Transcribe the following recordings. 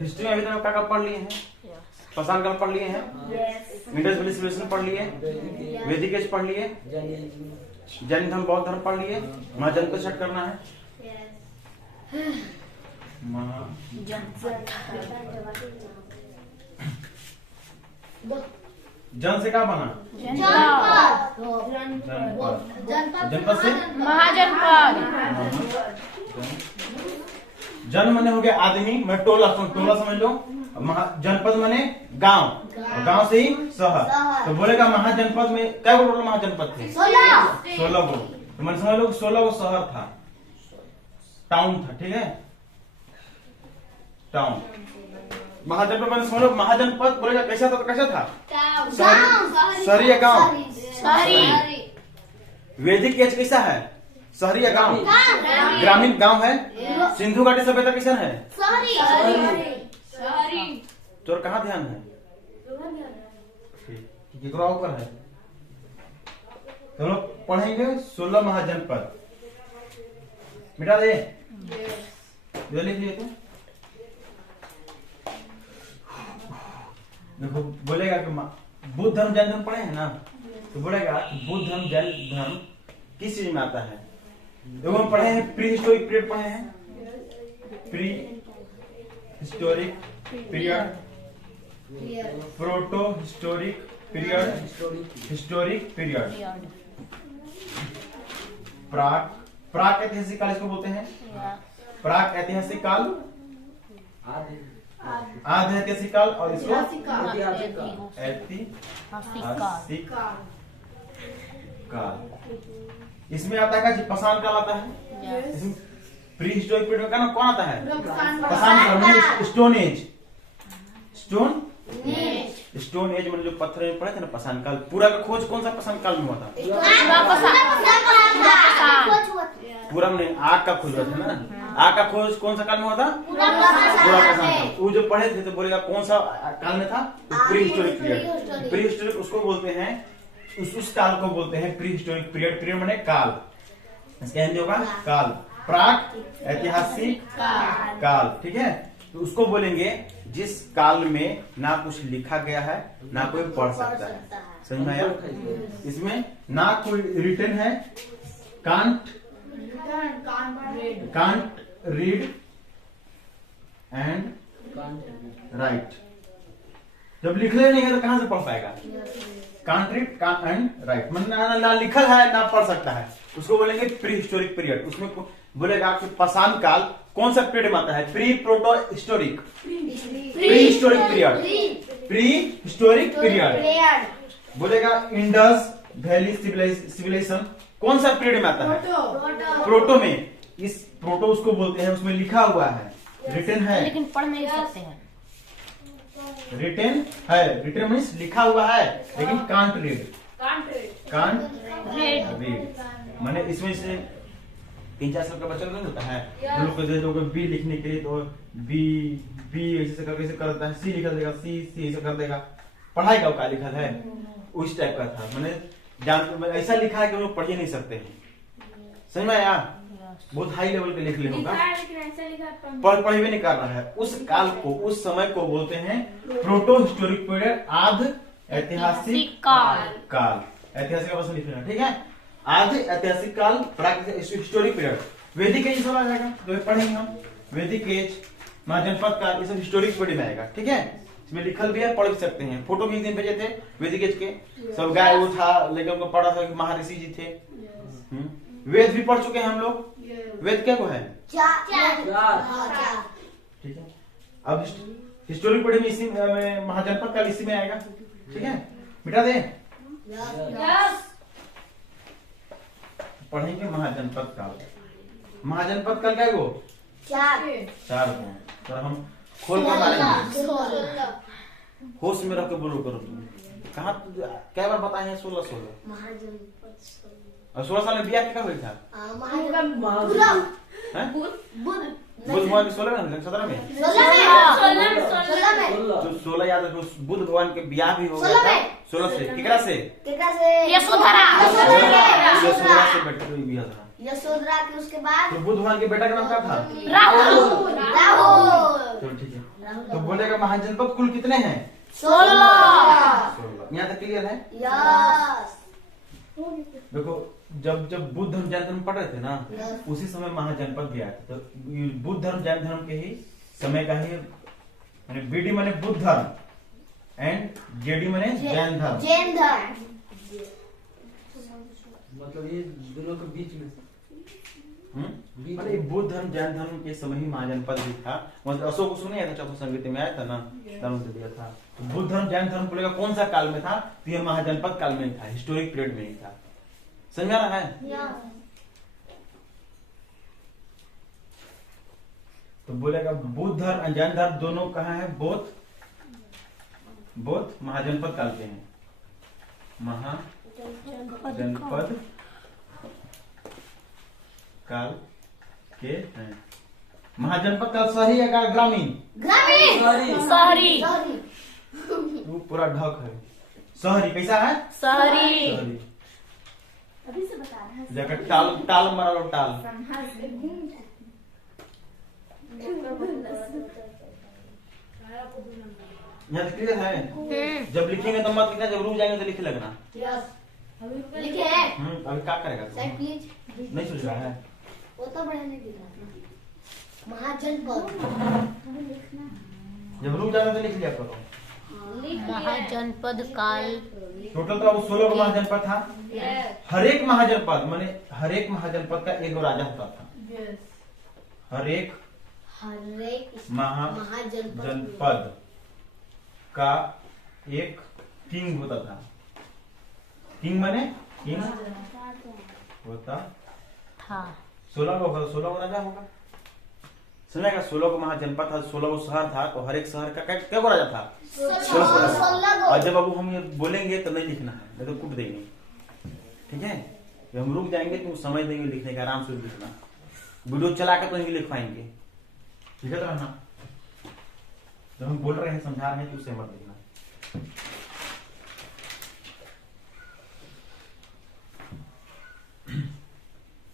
History में अभी तक क्या पढ़ लिए हैं? पाषाण काल पढ़ लिए हैं, इंडस वैली सिविलाइजेशन पढ़ लिए, वैदिक एज पढ़ लिए, जैन धर्म बौद्ध धर्म पढ़ लिए। महाजन को सेट करना है। जन से क्या बना? जनपद से महाजनपद। जन मने हो गया आदमी, मैं टोला समझ लो। जनपद मने गांव, गांव से ही शहर। तो बोलेगा महाजनपद में क्या बोलो? महाजनपद थे 16 गो। तो मैंने समझ लो 16 गो शहर था, टाउन था। ठीक है, टाउन। महाजनपद मैंने समझ लो। महाजनपद बोलेगा कैसा था? तो कैसा था? शहरी या गांव? शहरी। वैदिक एज कैसा है? शहरी या गांव? ग्रामीण गांव है। सिंधु घाटी सभ्यता कैसा है? तोर कहाँ ध्यान है? केकरो ऊपर है। तो लोग पढ़ेंगे 16 महाजनपद। मिटा दे, लिख लिए तू। देखो बोलेगा कि बुद्ध धर्म जैन धर्म पढ़े हैं ना, तो बोलेगा बुद्ध धर्म जैन धर्म किस चीज में आता है? देखो हम पढ़े हैं प्री हिस्टोरिक पीरियड पढ़े हैं। Prehistoric period, protohistoric period, historic period, प्राक ऐतिहासिक काल इसको बोलते हैं। प्राक ऐतिहासिक काल, आधे ऐतिहासिक काल, और इसको ऐतिहासिक काल। इसमें आता है पाषाण काल आता है। इसमें प्री हिस्टोरिक पीरियड का नाम कौन आता है? पाषाण काल। स्टोन एज, स्टोन एज मतलब जो पत्थर में पड़े थे ना, पाषाण काल। पूरा का खोज कौन सा पाषाण काल में हुआ था? पूरा में आग का खोज हुआ था ना। आग का खोज कौन सा काल में हुआ था? पूरा पाषाण काल। वो जो पढ़े थे तो बोलेगा कौन सा काल में था? Pre historic period. Pre historic उसको बोलते हैं, उस काल को बोलते हैं प्री हिस्टोरिक पीरियड। पीरियड माने काल, इसका हिंदी होगा काल। प्राक ऐतिहासिक काल। ठीक है, तो उसको बोलेंगे जिस काल में ना कुछ लिखा गया है, ना कोई पढ़ सकता है। समझ में आया? इसमें ना कोई रिटन है, कांट रीड एंड राइट। जब लिख ले नहीं है तो कहां से पढ़ पाएगा? कांट रीड एंड राइट, मतलब ना लिखल है ना पढ़ सकता है, उसको बोलेंगे प्री हिस्टोरिक पीरियड। उसमें बोलेगा कि पाषाण काल कौन सा पीरियड में आता है? Pre proto historic, pre historic period, pre historic period. बोलेगा इंडस वैली सिविलाइजेशन कौन सा पीरियड में आता है? प्रोटो में। इस प्रोटो उसको बोलते हैं, उसमें लिखा हुआ है, रिटन है, लेकिन पढ़ नहीं सकते हैं। रिटन है, रिटन मीन्स लिखा हुआ है, लेकिन कांट रीड, कांट रीड। माने इसमें से 3-4 साल का बच्चा नहीं होता है, लोग को बी लिखने के लिए तो बी ऐसे करके करता है, सी लिख देगा, सी ऐसे कर देगा, पढ़ाई का क्या लिखा है उस टाइप का था। मैंने ऐसा लिखा है कि लोग पढ़ ही नहीं सकते हैं। समझ में आया? बहुत हाई लेवल के लिख ले होगा, पढ़ भी नहीं कर रहा है। उस काल को, उस समय को बोलते हैं प्रोटो हिस्टोरिक पीरियड, आध ऐतिहासिक काल। ऐतिहासिक का लिखना, ठीक है? आधे ऐतिहासिक काल, प्राक हिस्टोरिक पीरियड। वैदिक एज सब आ जाएगा, जो पढ़ेंगे हम। वैदिक एज, महाजनपद काल, ये सब हिस्टोरिक पीरियड में आएगा। ठीक है, इसमें लिखल भी है, पढ़ भी सकते हैं। फोटो भी एक दिन भेजे थे वैदिक एज के, सब गाय वो था, लेकिन उनको पढ़ा था कि महर्षि जी थे। वेद भी पढ़ चुके हैं हम लोग। वेद क्या को है? ठीक है, अब हिस्टोरिक पीरियड में इसी में महाजनपद काल इसी में आएगा। ठीक है, मिटा दे। पढ़ेंगे महाजनपद काल। महाजनपद काल क्या गो? 4 को। तो हम खोल कर मारेंगे, होश में रख के बोलो करो। तुम कहाँ क्या बार बताए हैं? 16 और 16 साल में बिया क्या हुआ था? बुद्ध भगवान 16 में, 17 में, 16 याद है। बुद्ध भगवान के ब्याह भी हो गया था 16 से। केकरा से? यशोधरा से बेटा ब्याह था। यशोधरा के उसके बाद तो बुद्ध भगवान के बेटा का नाम क्या था? राहुल। राहुल। चलो ठीक है। तो बोलेगा महाजनपद कुल कितने हैं? 16। यहाँ तक क्लियर है? यस। देखो जब जब बुद्ध धर्म जैन धर्म पढ़ रहे थे ना, Yes. उसी समय महाजनपद गया था। तो ये बुद्ध धर्म जैन धर्म के ही समय का ही, माने बीडी माने बुद्ध धर्म एंड जेडी माने जैन धर्म। जैन धर्म। मतलब ये दोनों के बीच में मतलब ये बुद्ध धर्म जैन धर्म के समय ही महाजनपद भी था। मतलब अशोक को सुने था, चौथा संगीत में आया था ना, धर्म से दिया था। तो बुद्ध धर्म जैन धर्म बोलेगा कौन सा काल में था? तो ये महाजनपद काल में ही था, हिस्टोरिक पीरियड में ही था। समझ आ रहा है? तो बोलेगा बुद्ध धर्म और जैन धर्म दोनों कहाँ है? बोथ महाजनपद काल के हैं। महाजनपद काल के हैं। महाजनपद काल शहरी है का ग्रामीण? ग्रामीण। शहरी। वो पूरा ढक है। शहरी कैसा है? शहरी। शहरी। अभी से बता रहा है। जगह टाल टाल मारा लो टाल। यहाँ क्लियर है? जब लिखेंगे तो मत लिखना, जब रुक जाएंगे तो लिखे लगना। यस। लिखे हैं। अभी क्या करेगा तू? Side please. नहीं सोच रहा है? वो तो बढ़िया नहीं दिख रहा। महाजनपद। जब रुक जाएगा तो लिख लिया करो। महाजनपद काल। टोटल तो 16 का महाजनपद था। हर एक महाजनपद माने हर एक महाजनपद का एक राजा होता था। हर एक महाजनपद का एक किंग होता था। किंग माने किंग होता था। 16 का होगा, 16 का राजा होगा। सुनेगा 16 को महाजनपद था, 16 को शहर था, तो हर एक शहर का क्या को राजा था? 16। और जब अब हम ये बोलेंगे तो नहीं लिखना है, नहीं तो कूट देंगे। ठीक है? जब हम रुक जाएंगे तो समझ देंगे, लिखने का आराम से लिखना। वीडियो चला के तो नहीं लिख पाएंगे। ठीक है? तो रहना जब हम बोल रहे हैं, समझा रहे हैं, तो उसे मत लिखना।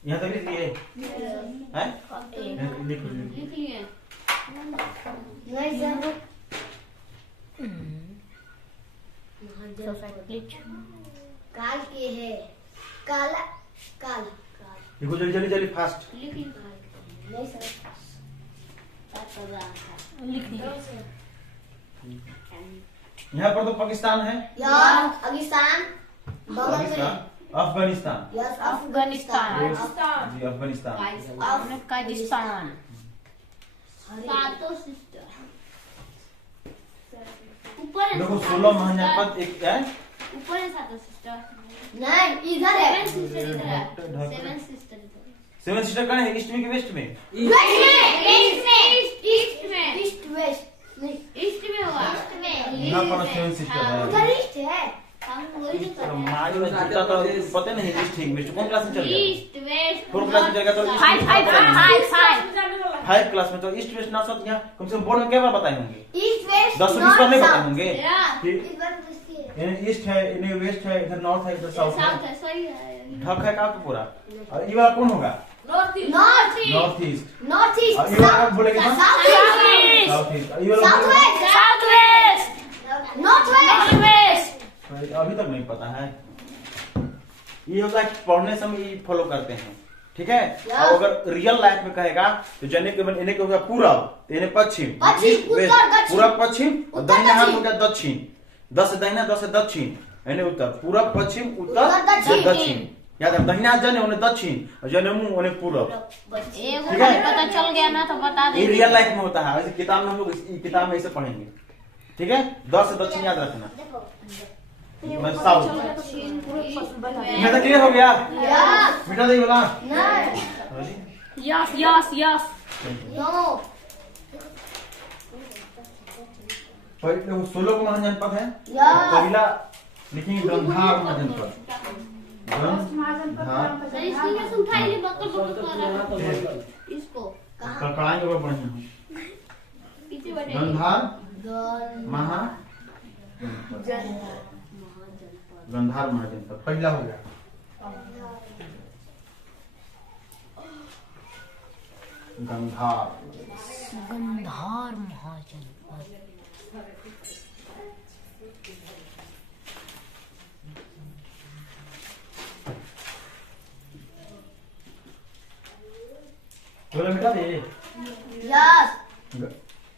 यहाँ तक लिख लिए हैं? लिख लीजिए। नहीं सर। काल के है। काला काल। देखो जल्दी जल्दी जल्दी फास्ट। नहीं सर। लिख लीजिए। यहाँ पर तो पाकिस्तान है, यार पाकिस्तान बगल में। पाकिस्तान, अफगानिस्तान, यस अफगानिस्तान। जी अफगानिस्तान, काजिस्तान। सातों सिस्टर। देखो 16 महाजनपद एक है। ऊपर है सातों सिस्टर। नहीं इधर है। सेवन सिस्टर इधर। सेवन सिस्टर कहाँ है? ईस्ट में कि वेस्ट में? ईस्ट वेस्ट नहीं ईस्ट में हुआ। यहाँ पर सेवन सिस्टर है। उधर ईस्ट है। मारी में जूता तो पता नहीं ईस्ट है वेस्ट कौन क्लास में चल गया? ईस्ट वेस्ट 4 क्लास में चलेगा तो east five five five five 5 class में तो ईस्ट वेस्ट ना सब यहाँ कम से कम बोर्ड में क्या बार बताए होंगे? ईस्ट वेस्ट 10 20 बार नहीं बताए होंगे कि इस बार पूछती है। इन्हें ईस्ट है, इन्हें वेस्ट है, इधर नॉर्थ है, इधर साउथ साउथ है। है सही है। ढक है का तो पूरा। और ये वाला कौन होगा? North north east. North east. और ये वाला कब बोलेंगे हम? South east. South east. और ये वाला साउथ बोलेंगे? West. South west. North west. West. तो अभी तक नहीं पता है। ये होता है कि पढ़ने समय ये फॉलो करते हैं। ठीक है? अब अगर रियल लाइफ में कहेगा तो जने के इन्हें क्या होगा? पूरब, तो इन्हें पश्चिम, ईस्ट वेस्ट, पूरब पश्चिम, और दाहिना हाथ हो गया दक्षिण। 10 से दाहिना 10 से दक्षिण, यानी उत्तर। पूरब पश्चिम उत्तर दक्षिण। याद है? दाहिना जने उन्हें दक्षिण और जने मुंह उन्हें पूरब। एगो ठीक है? पता चल गया ना तो बता ये दे। रियल लाइफ में होता है। ऐसे किताब में हम लोग किताब में ऐसे पढ़ेंगे। ठीक है? 10 से दक्षिण याद रखना। मैं साउथ। मैं तो क्लियर हो गया? मिटा दे बोला। Yes yes yes. नो पहले 16 को महाजनपद है। यस। पहला लिखेंगे गंधार महाजनपद। गंधार इसको कड़कड़ाएंगे बड़ा बढ़िया। पीछे बैठे। गंधार महा गंधार महाजनपद पहला हो गया। गंधार। गंधार महाजनपद। बोला बेटा दे। यस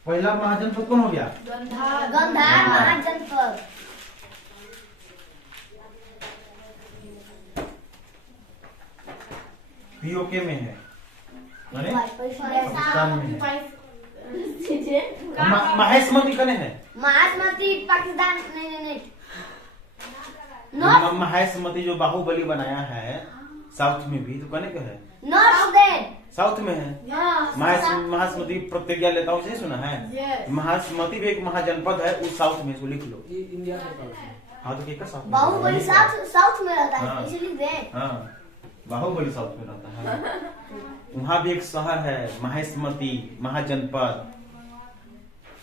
पहला महाजनपद कौन हो गया? गंधार महाजनपद। पीओके में है, माने पाकिस्तान में है। महेशमती कने है? महासमती पाकिस्तान नहीं महेशमती जो बाहुबली बनाया है साउथ में भी, तो कने के है? नॉर्थ देन साउथ में है। महासमती प्रतिज्ञा लेता हूँ से सुना है? महासमती भी एक महाजनपद है, उस साउथ में, इसको लिख लो। ये इंडिया का पार्ट है। हाँ तो क्या साउथ? बाहुबली साउथ में रहता है, हाँ। इसलिए दे। हाँ बाहुबली साउथ में रहता है। वहाँ भी एक शहर है महेशमती महाजनपद,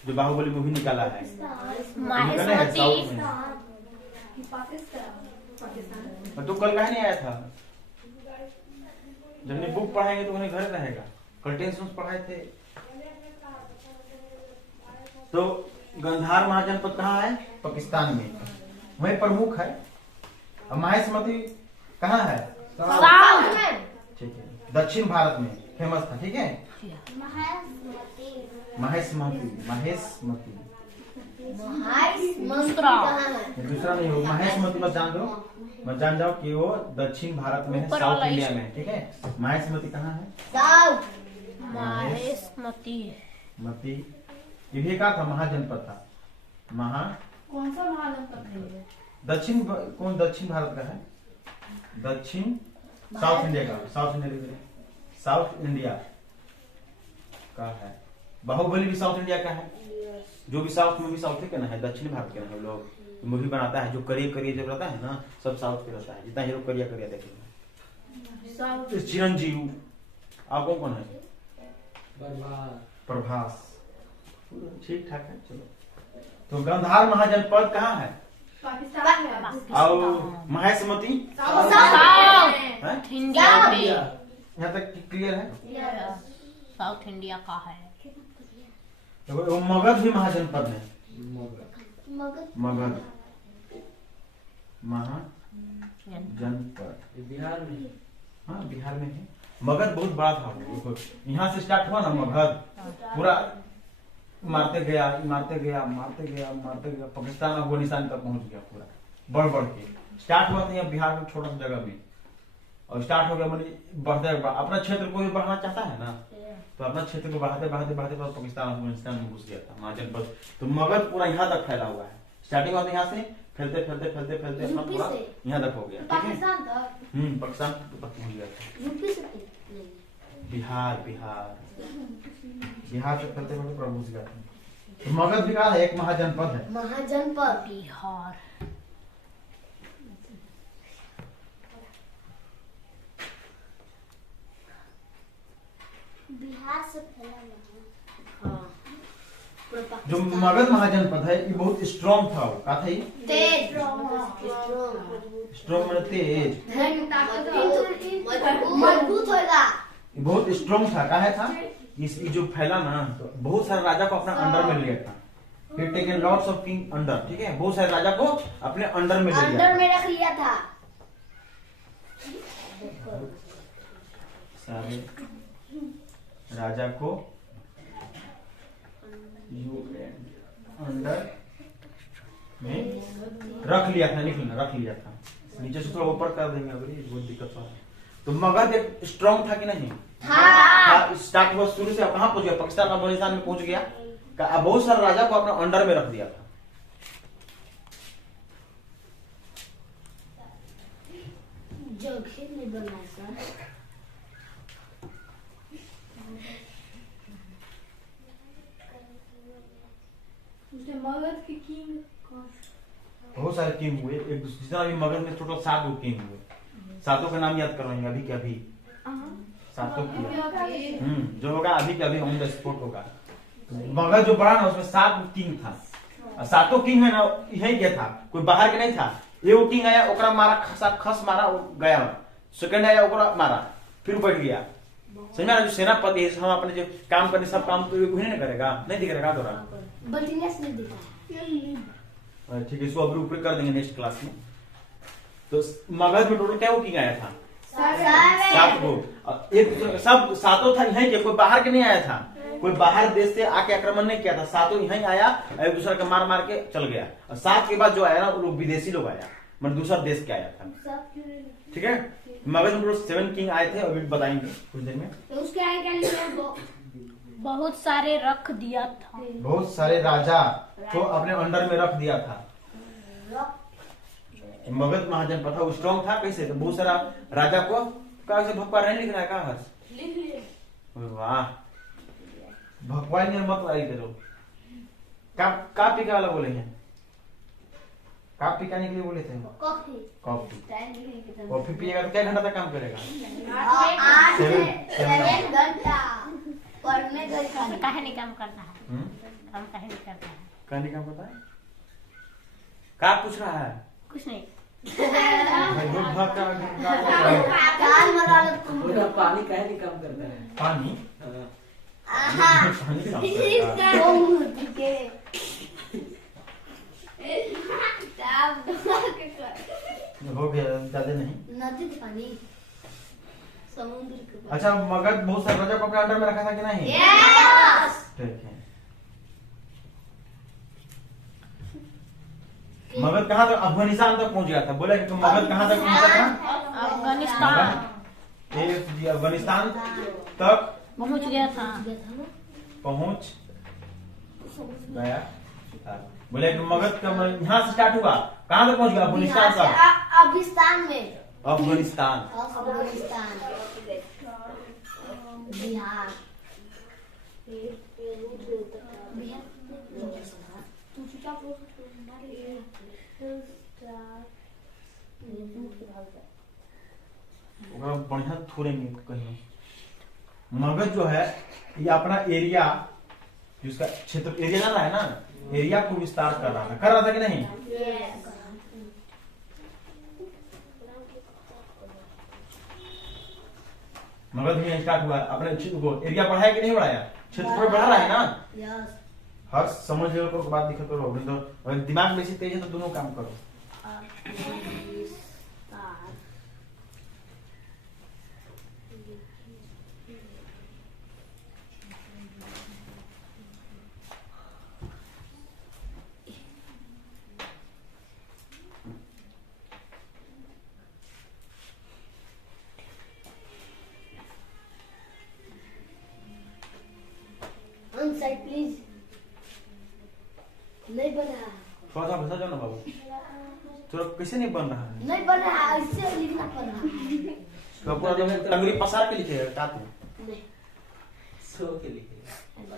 जो बाहुबली मूवी निकाला है। महेशमती। तो कल कहा नहीं आया था? जब नहीं बुक पढ़ाएंगे तो उन्हें घर रहेगा। कल टेंशन पढ़ाए थे। तो गंधार महाजनपद कहाँ है? पाकिस्तान में, वही प्रमुख है। और महेशमती कहाँ है? साउथ में। ठीक है, दक्षिण भारत में फेमस था। ठीक है, महेशमती दूसरा। दूसरा नहीं हो, महेशमती मत जान दो, मत जान जाओ कि वो दक्षिण भारत में है, ऊपर साउथ वाला इंडिया में। ठीक है, महेशमती कहाँ है? साउथ महेशमती। मती ये भी कहा था महाजनपद था। कौन सा महाजनपद है? दक्षिण दक्षिण भारत का है? दक्षिण साउथ इंडिया का, साउथ इंडिया का है। बाहुबली भी साउथ इंडिया का है। जो भी साउथ में भी साउथ के ना है, दक्षिण भारत के ना है। लोग मूवी बनाता है, जो करियर जब रहता है ना, सब साउथ के रहता है। जितना हीरो करियर देखेंगे। चिरंजीव। आप कौन है? प्रभास। ठीक ठाक है, चलो। तो गंधार महाजनपद कहाँ है? पाकिस्तान में। और महेशमती साउथ इंडिया में। यहाँ तक क्लियर है? साउथ इंडिया का है। वो मगध भी महाजनपद है। मगध महाजनपद बिहार में। हाँ बिहार में है। मगध बहुत बड़ा था। यहाँ से स्टार्ट हुआ ना मगध, पूरा मारते गया पाकिस्तान अफगानिस्तान तक पहुंच गया। पूरा बढ़ के स्टार्ट हुआ था यहाँ बिहार में, छोटा सा जगह में, और स्टार्ट हो गया। मैंने बढ़ते अपना क्षेत्र को भी बढ़ाना चाहता है ना, तो अपना क्षेत्र को बढ़ाते पाकिस्तान अफगानिस्तान में घुस गया था महाजनपद। तो मगध पूरा यहाँ तक फैला हुआ है। स्टार्टिंग हुआ था यहाँ से, फैलते अपना पूरा यहाँ तक हो गया। ठीक है, पाकिस्तान तक। पाकिस्तान तक पहुंच गया था। बिहार से फैलते पूरा घुस गया था। तो मगध भी कहा है एक महाजनपद है। महाजनपद बिहार। बिहार से फैला हुआ है। जो मगध महाजनपद है ये बहुत स्ट्रॉन्ग था। वो का था? ये तेज स्ट्रॉन्ग मतलब तेज, मजबूत होगा। ये बहुत स्ट्रॉन्ग था। का है था? इस जो फैला ना, तो बहुत सारे राजा को अपना अंडर में लिया था। फिर taken lords of king under. ठीक है, बहुत सारे राजा को अपने अंडर में ले लिया। अंडर में रख लिया था। सारे राजा को अंडर में रख लिया था। रख लिया था। नीचे से थोड़ा ऊपर कर देंगे, अगर ये बहुत दिक्कत है। तो मगध एक स्ट्रॉन्ग था कि नहीं? था। स्टार्ट हुआ शुरू से कहाँ पहुंच गया? पाकिस्तान अफगानिस्तान में पहुंच गया। बहुत सारे राजा को अपना अंडर में रख दिया था। जगह नहीं बनाया सर। मगध के किंग बहुत सारे किंग हुए। एक जितना भी मगध में टोटल 7 गो किंग हुए। 7 के नाम याद करवाएंगे अभी के अभी। 7 जो होगा अभी के अभी ऑन द स्पॉट होगा। मगध जो बड़ा ना, उसमें 7 किंग था। 7 किंग है ना, यही क्या था, कोई बाहर के नहीं था। एगो किंग आया, ओकरा मारा, खस मारा, गया। सेकंड आया, ओकरा मारा, फिर बैठ गया। समझ में आ रहा है? जो सेनापति है, हम अपने जो काम करने सब काम तो वही नहीं करेगा, नहीं दिखेगा तोरा। बल्टीनेस नहीं दिखा। ठीक है, इसको अभी ऊपर कर देंगे नेक्स्ट क्लास में। तो मगध में टोटल क्या बुकिंग आया था? 7 गो। एक सब सातों था यहीं के, कोई बाहर के नहीं आया था, कोई बाहर देश से आके आक्रमण नहीं किया था, सातों यहीं आया, एक दूसरे को मार मार के चल गया। और 7 के बाद जो आया ना वो लोग विदेशी लोग आया, मतलब दूसरा देश के आया था। ठीक है, मगध में 7 किंग आए थे, अभी बताएंगे कुछ देर में। तो उसके आगे क्या लिखा है? बहुत सारे रख दिया था। बहुत सारे राजा को अपने अंडर में रख दिया था। मगध महाजनपद था, वो स्ट्रॉन्ग था कैसे? तो बहुत सारा राजा को कैसे भगवान नहीं लिख रहा है का हर्ष? लिख लिए। वाह, भगवान ने मत लाई करो। का पीका वाला बोले हैं, का पीकाने के लिए बोले थे? कॉफी। कॉफी। टाइम लिखने के कॉफी पिएगा तो क्या घंटा तक काम करेगा? 7 घंटा पढ़ने का। काहे नहीं काम करता है? काम काहे नहीं करता है? कहने का पता है? का पूछ रहा है? कुछ नहीं। कान मरा लो तुम। बोला पानी काहे नहीं काम करता है? पानी आहा। पानी काम करता है। ओ मूर्ति के। ताप के कर। हो गया, ज्यादा नहीं। नदी के पानी। समुद्र के पानी। अच्छा, मगध बहुत सारे राजा को अपने अंडर में रखा था कि नहीं? यस। ठीक है। मगध कहाँ तक? अफगानिस्तान तक पहुंच गया था। बोला कि मगध कहाँ तक पहुंचा था? अफगानिस्तान जी अफगानिस्तान तक पहुंच गया था। पहुंच गया था। बोले कि मगध का यहाँ से स्टार्ट हुआ, कहाँ तक पहुंच गया? अफगानिस्तान तक। अफगानिस्तान में। अफगानिस्तान। अफगानिस्तान। बिहार। बढ़िया थोड़ेंगे कहीं। मगध जो है ये अपना एरिया, जिसका क्षेत्र एरिया जाना है ना, एरिया को विस्तार कर रहा था कि नहीं? मगध में स्टार्ट हुआ, अपने क्षेत्र को एरिया बढ़ाया कि नहीं बढ़ाया? क्षेत्रफल बढ़ा रहा है ना? यस। हर समझ लो को बात दिखा करो, नहीं तो अगर दिमाग में से तेज है तो दोनों काम करो। On side please. नहीं बन रहा। थोड़ा सा बता जाओ ना बाबू, तो कैसे नहीं बन रहा है? नहीं बन रहा, इससे लिखना पड़ रहा है। तो पूरा जब अंगुली पसार के लिखे है तात में। नहीं। सो के लिखे।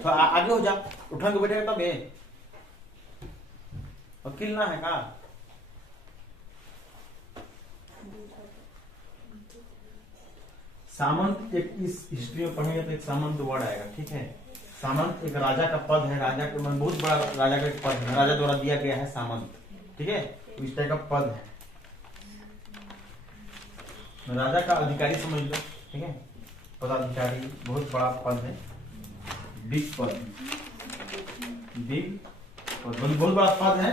तो आगे हो जा, उठा के बैठेगा तब ये वकील ना है का? सामंत एक इस हिस्ट्री में पढ़ेंगे तो एक सामंत वर्ड आएगा। ठीक है, सामंत एक राजा का पद है, राजा के मन बहुत बड़ा राजा का एक पद है, राजा द्वारा दिया गया है सामंत। ठीक है, तो इस टाइप का पद है, राजा का अधिकारी समझ लो। ठीक है, पदाधिकारी बहुत बड़ा पद है, बिग पद, बिग पद बहुत बड़ा पद है,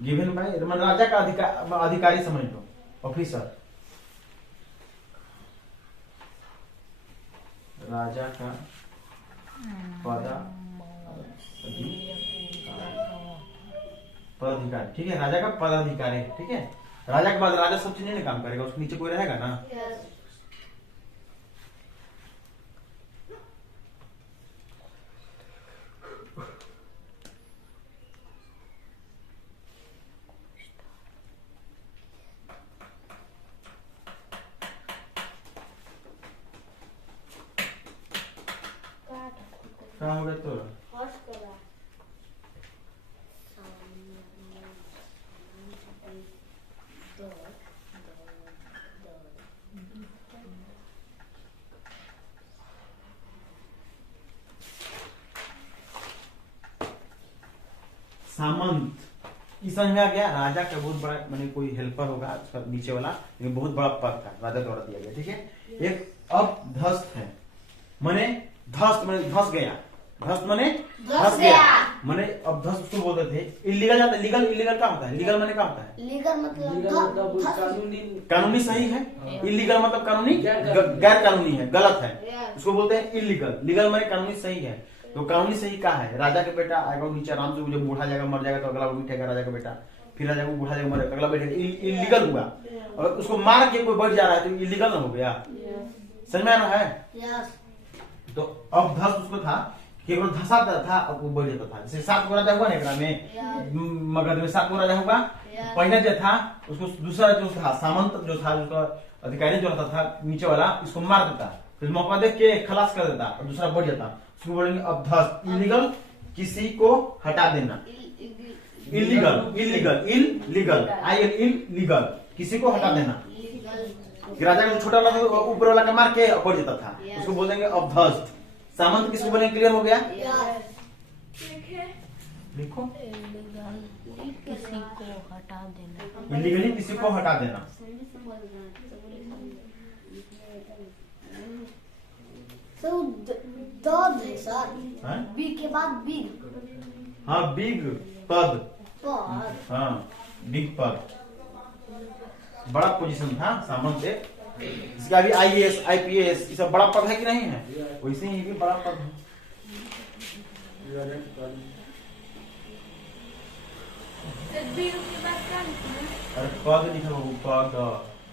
गिवन बाय राजा का अधिकारी समझ लो, ऑफिसर, राजा का पदाधिकारी। ठीक है, राजा का पदाधिकारी। ठीक है, राजा के बाद राजा सब चीजें नहीं काम करेगा, उसके नीचे कोई रहेगा ना। क्या हो गया तो? सामंत इस समझ में आ गया, राजा का बहुत बड़ा मैंने कोई हेल्पर होगा उसका नीचे वाला, लेकिन बहुत बड़ा पद था, राजा द्वारा दिया गया। ठीक है, एक अपधस्थ है, मने धस्त मने धस गया, धस्त मने धस गया। मने अब धस्त उसको बोलते थे। इलीगल जाता है, लीगल इलीगल क्या होता है? लीगल मने क्या होता है? लीगल मतलब लीगल मतलब कानूनी कानूनी सही है। इलीगल मतलब कानूनी गैर गैर कानूनी है, गलत है, Yes. उसको बोलते हैं इलीगल। लीगल माने कानूनी सही है। तो कानूनी सही क्या है? राजा के बेटा आएगा नीचे आराम से, जब बूढ़ा जाएगा मर जाएगा तो अगला बैठेगा राजा का बेटा, फिर राजा को बूढ़ा जाएगा मर अगला बैठेगा, इलीगल हुआ। और उसको मार के कोई बढ़ जा रहा है तो इलीगल ना हो गया, समझ में आ रहा है? यस तो अब धस उसको था कि केवल धसाता था, अब वो बढ़ जाता था। जैसे 7 गो राजा हुआ ना एकरा में, मगध में 7 गो राजा हुआ। पहला जो था उसको दूसरा जो था सामंत जो था, उसका अधिकारी जो रहता था नीचे वाला, इसको मार देता, फिर मौका देख के खलास कर देता और दूसरा बढ़ जाता। उसको बोलेंगे अब धस, इलीगल किसी को हटा देना, इलीगल इलीगल इलीगल इलीगल किसी को हटा देना। कि राजा का जो छोटा वाला था तो ऊपर वाला का मार के बढ़ जाता था, उसको बोल देंगे अभ्यस्त। सामंत किसको बोलेंगे? क्लियर हो गया? देखो किसी को हटा देना, इलीगली किसी को हटा देना। तो दर्द है सर, हैं? बी के बाद बिग हाँ बिग पद, पर हाँ बिग पद, बड़ा पोजीशन था सामंत से। इसका भी IAS IPS ये सब बड़ा पद है कि नहीं है? वैसे ही भी बड़ा पद है। अरे पद लिखा हो, पद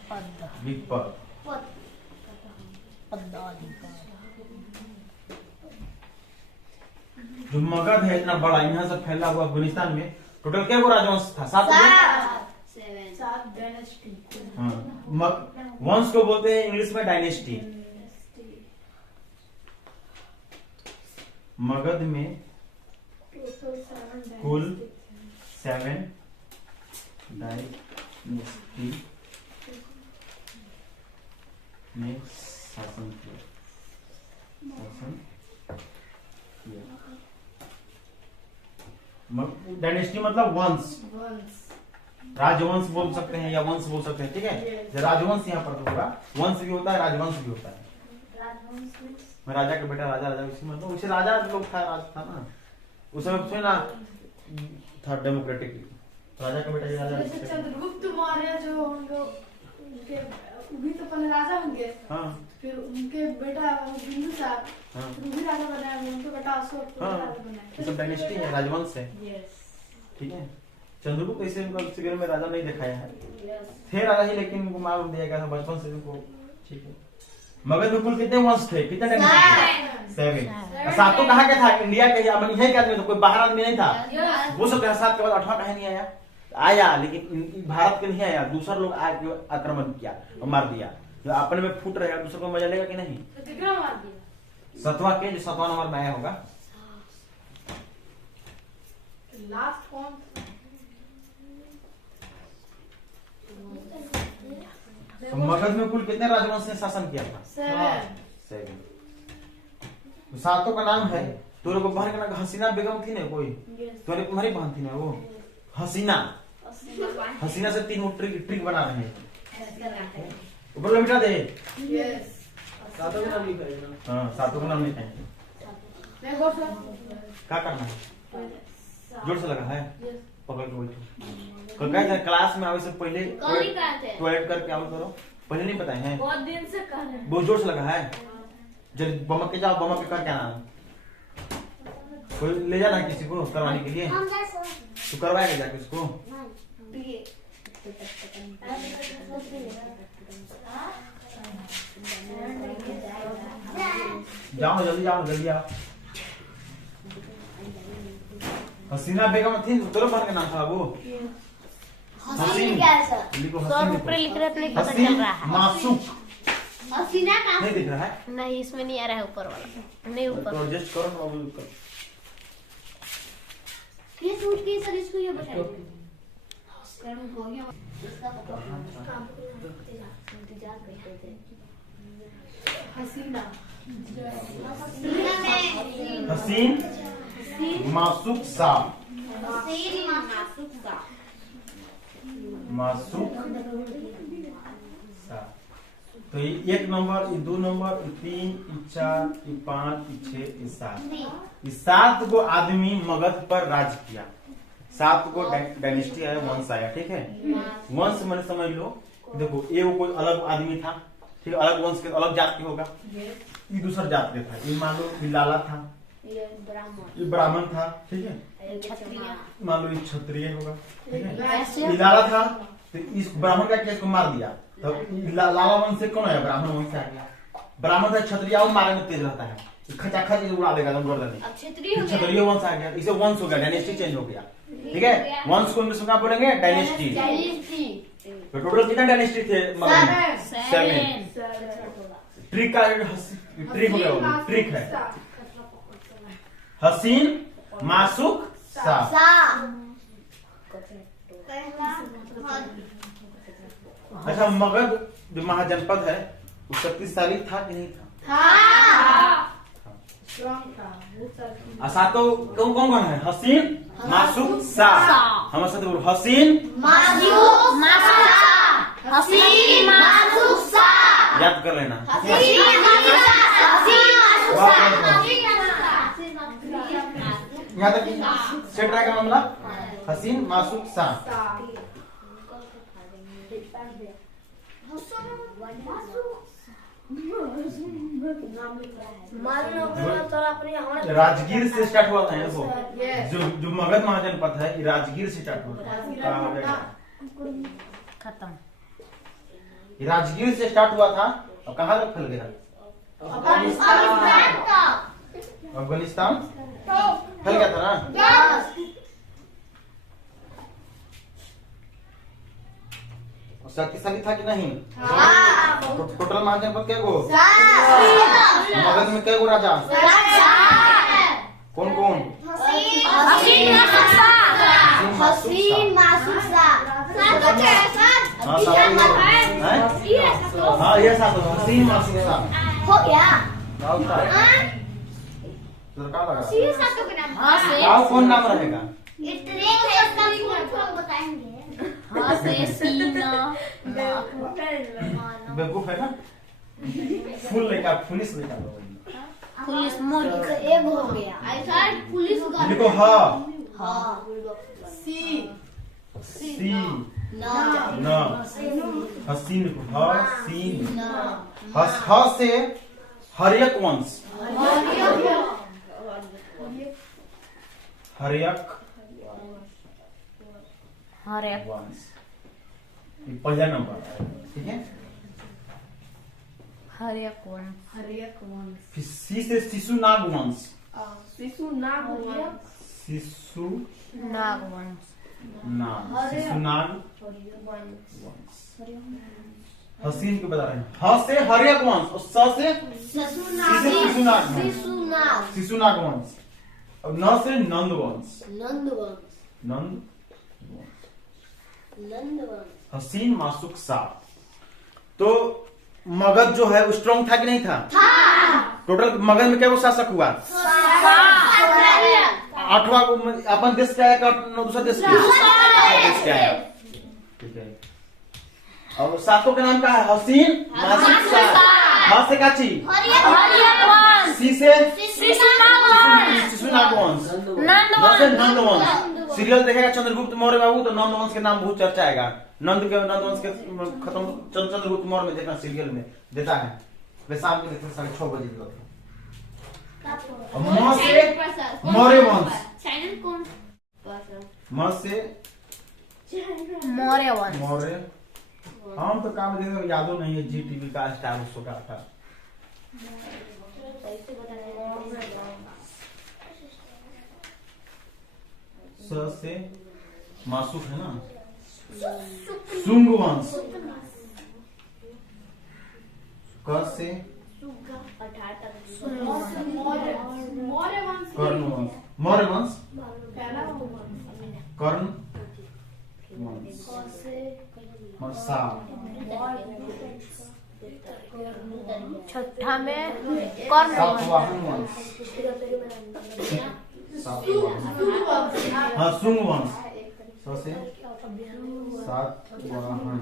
पद बिग पद। पदाधिकारी, जो मगध है इतना बड़ा, यहाँ से फैला हुआ अफगानिस्तान में, टोटल क्या गो राजवंश था? 7 हाँ, वंश को बोलते हैं इंग्लिश में डायनेस्टी। मगध में कुल 7 डायनेस्टी ने शासन किया, डायनेस्टी मतलब वंश, राजवंश बोल सकते हैं या वंश बोल सकते हैं, ठीक है? राजवंश यहाँ पर होगा, वंश भी होता है राजवंश भी होता है। राजा का बेटा राजा, राजा उसी मतलब उसे राजा लोग था, राज था ना उस समय, सुना था डेमोक्रेटिक, राजा का बेटा राजा। जैसे चंद्रगुप्त मौर्य जो होंगे, उनके भी तो पहले राजा होंगे, हाँ फिर उनके बेटा बिंदुसार, हाँ फिर वो भी राजा बनाए, उनके बेटा अशोक को हाँ, राजा बनाए। ये सब डायनेस्टी है, राजवंश है, ठीक है? चंद्रगुप्त ऐसे उनका फिगर में राजा नहीं दिखाया है, थे राजा ही लेकिन उनको मार दिया गया था बचपन से उनको, ठीक है? मगध में कुल कितने वंश थे? कितने डायनेस्टी? 7। सातों कहाँ के था? इंडिया के या यही के आदमी, तो कोई बाहर आदमी नहीं था। वो सब 7 के बाद 8वां कहीं नहीं आया, आया लेकिन भारत के नहीं आया, दूसरा लोग आके आक्रमण किया और मार दिया। जो अपने में फूट रहेगा दूसरे को मजा लेगा कि नहीं? तो कितना मार दिया? 7वां के, जो 7वां नंबर में आया होगा। लास्ट कौन? तो मगध में कुल कितने राजवंश ने शासन किया था? 7। 7। सातों का नाम है। तोरे को बहन का नाम हसीना बेगम थी ना कोई, तोरे तुम्हारी बहन थी ना वो हसीना। हसीना से 3 ट्रिक बना रहे हैं, ऊपर में मिटा दे। यस। सातों का नाम लिखा है ना? हाँ 7 का नाम लिखा है। मैं बोल रहा क्या करना है? जोर से लगा है, पकड़ के बैठो। कल गए थे क्लास में आवे से पहले टॉयलेट करके आओ करो, पहले नहीं पता है? बहुत दिन से कर रहे हैं। बहुत जोर से लगा है। जब बमक के जाओ, बमक के कर क्या नाम? कोई ले जाना है किसी को करवाने के लिए, तो करवाएगा जाके उसको। जाओ जल्दी आओ। हसीना बेगम थी, तोरे बहन का नाम था वो? हसीन क्या है सर? लिखो 100 हसीन, रुपये लिख रहे नहीं पता हसीन चल रहा है। मासूक हसीना का नहीं दिख रहा है, नहीं इसमें नहीं आ रहा है, ऊपर वाला नहीं, ऊपर तो एडजस्ट करो ना वो करो। ये सूट के सर इसको ये बताइए। कर्म हो गया इसका पता इंतजार करते थे। हसीना। हसीना में हसीन मासूक सा, हसीन मासूक सा। मासूक सा। तो ये 1 नंबर, ये 2 नंबर, ये 3, ये 4, ये 5, ये 6, ये 7। ये 7 गो आदमी मगध पर राज किया। 7 गो डायनेस्टी आया, वंश आया, ठीक है। वंश मैंने समझ लो, देखो ये वो कोई अलग आदमी था, ठीक है, अलग वंश के अलग जात के होगा, ये दूसरा जात के था। ये मान लो ये लाला था, ये ब्राह्मण था, ठीक है। मान लो ये क्षत्रिय होगा, ठीक है। ये लाला था तो इस ब्राह्मण का केस को मार दिया, तो लाला वंश से कौन है? ब्राह्मण वंश से आ गया। ब्राह्मण से क्षत्रिय और मारने में तेज रहता है, खचाखच उड़ा देगा गर्दन। क्षत्रिय वंश आ गया, इसे वंश हो गया, डायनेस्टी चेंज हो गया, ठीक है। वंश को इंग्लिश में क्या बोलेंगे? डायनेस्टी। तो टोटल कितना डायनेस्टी थे? 7। ट्रिक का ट्रिक हो गया, ट्रिक है हसीन मासूक सा। अच्छा, मगध जो महाजनपद है वो शक्तिशाली था कि नहीं था? ऐसा तो कौन कौन है? हसीन मासूक सा। हमारे साथ बोलो, हसीन याद कर लेना। यहाँ तक सेट रहेगा मामला, हसीन मासूक सा। राजगीर से स्टार्ट हुआ था वो, जो मगध महाजनपद है, राजगीर से स्टार्ट हुआ था। खत्म। राजगीर से स्टार्ट हुआ था और कहाँ तक फैल गया? अफगानिस्तान फैल गया था ना। शक्तिशाली था कि नहीं? टोटल महाजनपद क्या गो? मगध में क्या गो राजा? कौन कौन? हाँ ये 7 हसीन मासूक सा हो गया। कौन नाम रहेगा? बेवकूफ है ना, फुल लेगा, पुलिस लेगा, पुलिस मोड़ एक हो गया। ऐसा पुलिस का देखो सी न हसीन, हसीन ह से हर्यक वंश, हर्यक वंश पहला नंबर, ठीक है। हर्यक वंश। फिर सी से शिशुनाग वंश, शिशुनाग वंश। हसीन को बता रहे हैं। ह से हर्यक वंश और स से शिशुनाग वंश और न से नंद वंश। हसीन मासूक सा। तो मगध जो है स्ट्रॉन्ग था कि नहीं था? टोटल मगध में क्या वो शासक हुआ? 8वां अपन देश का आया, दूसरा देश का आया, ठीक है। और 7 का नाम क्या है? हसीन मासूक सा। ह से काची, सी से शिशुनाग वंश, न से नंद वंश। सीरियल देखेगा चंद्रगुप्त मौर्य बाबू तो नंद वंश के नाम बहुत चर्चा आएगा। नंद वंश के खत्म चंद्रगुप्त मौर्य में देखना, सीरियल में देता है, वे शाम को देखते 6:30 बजे देखते। म से मौर्य वंश, म से मौर्य। हम तो काम देखे यादों नहीं है, जी टीवी का स्टार शो का था। स से मासूक है ना, सुंग वंश। क से कर्ण वंश, मौर्य वंश, कर्ण वंश। छठा में कर्ण सातवाहन वंश, हाँ सुंग वंश। स से सातवाहन,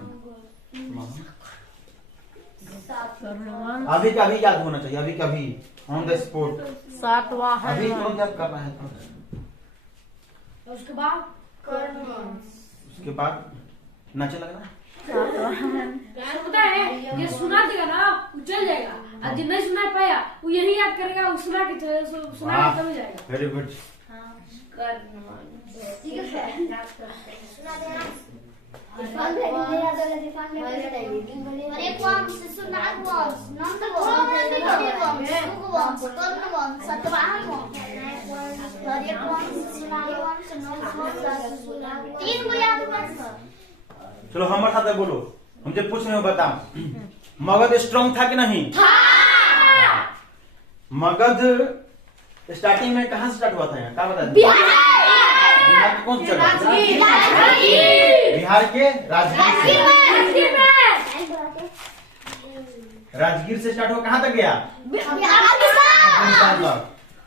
कर्णवंश अभी का अभी याद होना चाहिए, अभी कभी ऑन द स्पॉट, सातवाहन अभी वंश तुरंत याद करना है। उसके बाद कर्णवंश, उसके बाद नाचे लगना। सातवाहन पता है ये सुना देगा ना वो चल जाएगा, और जो नहीं सुना पाया वो यही याद करेगा, वो सुना के सुना के चल जाएगा। Very good. ठीक है सुना देना इरफान भाई मुझे याद आ गया, इरफान भाई बताइए। अरे वंश सुनाग वंश नंद वंश कर्ण वंश सतवाहन वंश हरे वंश सुनाग वंश नंद वंश सुनाग वंश, 3 को याद होगा सर। चलो हमारे साथ बोलो, हम जब पूछ रहे हो बताओ, मगध स्ट्रांग था कि नहीं? मगध स्टार्टिंग में कहाँ से स्टार्ट हुआ था? यहाँ क्या बताया? बिहार के कौन सी जगह? बिहार के राजगीर से स्टार्ट हुआ, कहाँ तक गया?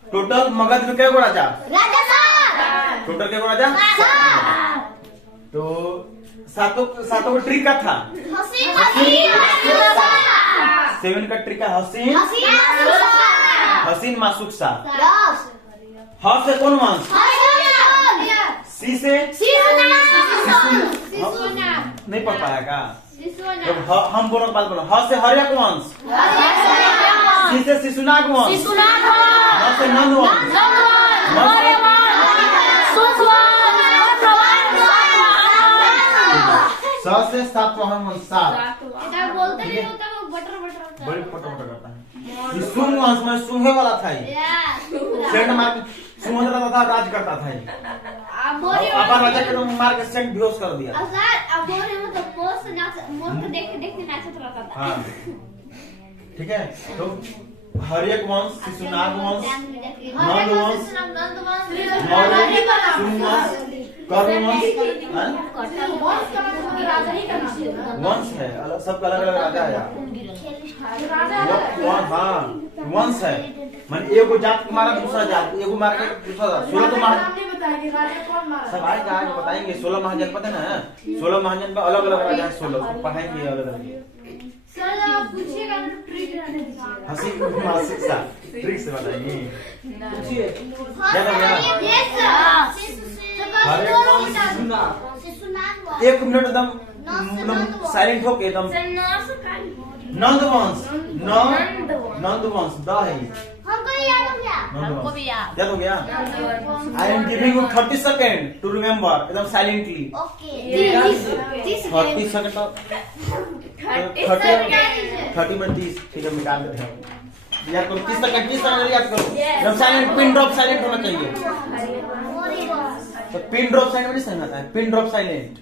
टोटल मगध में क्या राजा? टोटल क्या राजा? तो सातों का ट्रिक का था, 7 का ट्रिक का हसीन मासुक सा। ह से कौन वंश? सी से नहीं पढ़ पाया का? तो हम बोलो बात बोलो, ह से हर्यक वंश, सी से शिशुनाग वंश, न से नंद वंश, स से सातवाहन वंश। बोलते नहीं होता वो बटर बटर बड़ी फोटो करता है। सुंग वंश में सूंघे वाला था ये, सेंट मार के सूंघ रहा था, राज करता था ये। अब राजा के मार के सेंट बेहोश कर दिया। अब मोर को देख के नाचत रहता था। हाँ ठीक है, तो हर्यक वंश, शिशुनाग वंश, नंद वंश, सुंग वंश, कर्ण वंश है, अलग सबका अलग अलग राजा है। हाँ वंश है, मान एगो जात मारा दूसरा जात, एगो मारा दूसरा जात। 16 तो सब आएगा, आज बताएंगे। 16 महाजन पता है ना, 16 महाजन में अलग अलग राजा है, 16 पढ़ाएंगे अलग अलग। हंसी मासिक सा ट्रिक से बताइए। एक मिनट एकदम साइलेंट होके एकदम। नंद वंश, नंद वंश द है, हमको भी याद हो गया। I am giving you 30 second to remember, एकदम साइलेंटली। 30 सेकेंड, 30 में 30, ठीक है निकाल देते हैं। याद करो 30 सेकेंड, 30 सेकेंड याद करो, एकदम साइलेंट, पिन ड्रॉप साइलेंट होना चाहिए। तो पिन ड्रॉप साइलेंट नहीं समझ आता है, पिन ड्रॉप साइलेंट।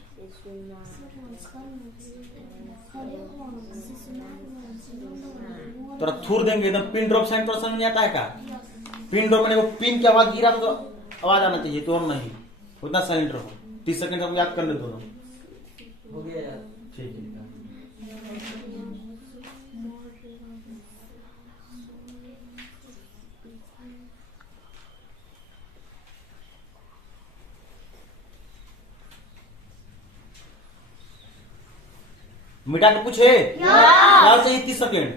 थोड़ा थूर देंगे एकदम, पिन ड्रॉप साइलेंट थोड़ा समझ नहीं आता है का? पिन ड्रॉप मैंने वो पिन की आवाज गिरा तो आवाज आना चाहिए, तो और नहीं उतना साइलेंट रहो। 30 सेकंड हम याद कर ले दोनों, हो गया यार। ठीक है। मिटा के पूछे क्या चाहिए? 30 सेकंड।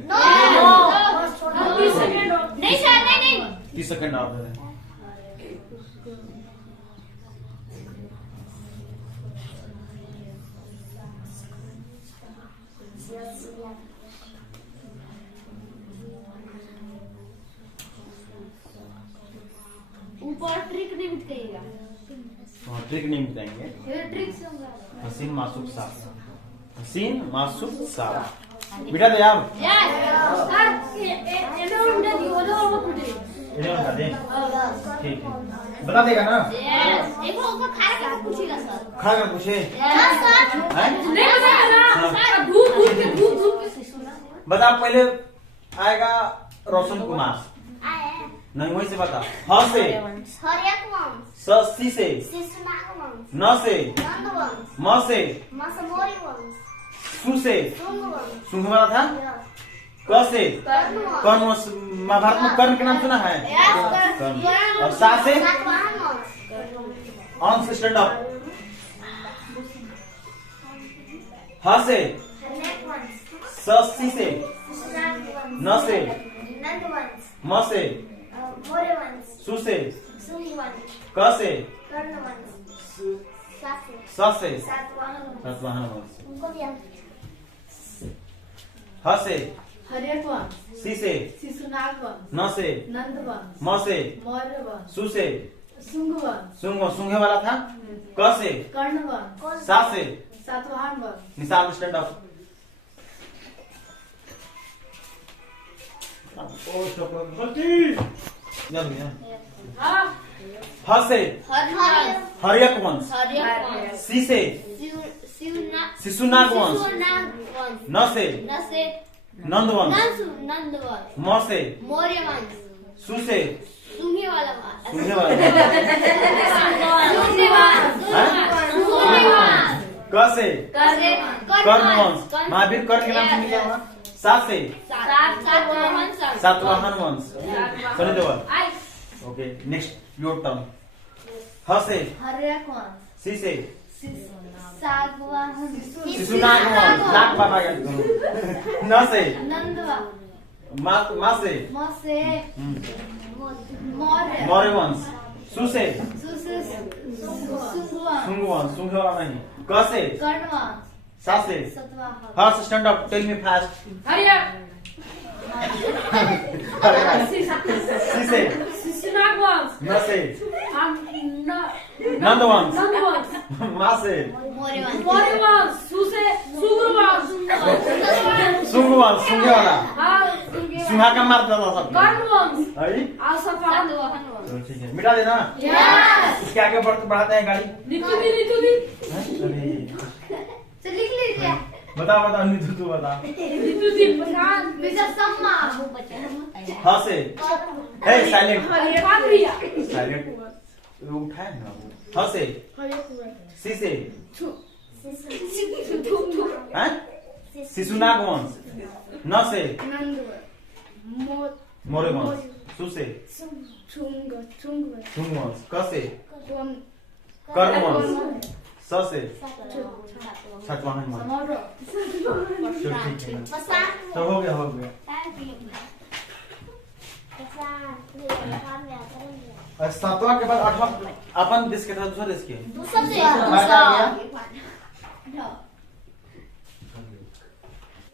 नहीं सर, नहीं 30 सेकंड आप दे रहे हैं। ऊपर ट्रिक नहीं बताइएगा, ट्रिक नहीं बताएंगे। ये ट्रिक से होगा। हसीन मासूक साफ, हसीन मासूक साफ। मिटा दे आप, इन्हें बता दे, ठीक है बता देगा ना? एक ऊपर खड़ा करके पूछेगा सर। खड़ा कर पूछे, नहीं बताया ना सर, भूख बता। पहले आएगा रोशन कुमार, नहीं वहीं से बता। ह से हर्यक वंश, सी से शिशुनाग वंश, न से नंद वंश, म से मसमोरी वंश, सु से सुंग वंश, सुंघ वाला था। क से कर्ण वंश, कर्ण वंश, महाभारत में कर्ण के नाम सुना है? कर्ण। और सा से सातवाहन वंश, ऑन से स्टैंड अप। ह से हर्यक वंश, सी से न से नंद वंश, म से मौर्य वंश, सु से सुंग वंश, क से कर्ण वंश, स से सातवाहन वंश। सातवाहन वंश उनको भी हम ह से हर्यक वंश, सी से शिशुनाग वंश, न से नंद वंश, म से मौर्य वंश, सु से शुंग वंश, सूंघे वाला था। क से कर्ण वंश, सा से सातवाहन वंश, निशान स्टैंड अप। हाँ ह से हर्यक हर्यक वंश, वंश, सी से शिशुनाग वंश, वंश, न से न से नंद वंश, नंद वंश, म से मौर्य वंश, सु से सूंघे वाला वंश, सूंघे वाला सूंघे वंश, सूंघे वंश, क से कर्ण कर्ण वंश, महावीर कर्ण के नाम से मिला हुआ। सा से सातवाहन वंश, सातवाहन वंश। सुनिए देवर। आई ओके नेक्स्ट योर टर्न। ह से हर्यक वंश, सी से सातवाहन, शिशुनाग वंश, नाग बाबा का न से नंद वंश, मा से म से मौर्य, मौर्य वंश, सु से सु से शुंग वंश, शुंग वंश, शुंग वाला नहीं। क से कर्ण वंश, सा से सातवाहन, ह से stand up, tell me fast. हरियर सी से शिशुनाग वंश, न से नंद वंश, नंद वंश, मा से मौर्य वंश, मौर्य वंश, सु से सुग्र वंश, शुंग वंश, शुंगे वाला हाँ सुहा का मार देता सब। कर्ण वंश, अरे सातवाहन तो ठीक है, मिटा देना। इसके आगे बढ़ाते हैं गाड़ी। नीतू दी हैं? अरे तो लिख लीजिए। बता नीतू तू बता। नीतू दी प्रधान बिजा सम्मा ह से हे साइलेंट काबरिया साइलेंट वो उठाए ना वो। ह से सी से हैं शिशुनाग वंश, न से मौर्य वंश, सु से शुंग वंश, क से कर्ण वंश, स से सातवाहन वंश। चलो ठीक है, तो हो गया। और सातवां के बाद आठवां अपन देश के था, दूसरा देश के दूसरा बात आ गया।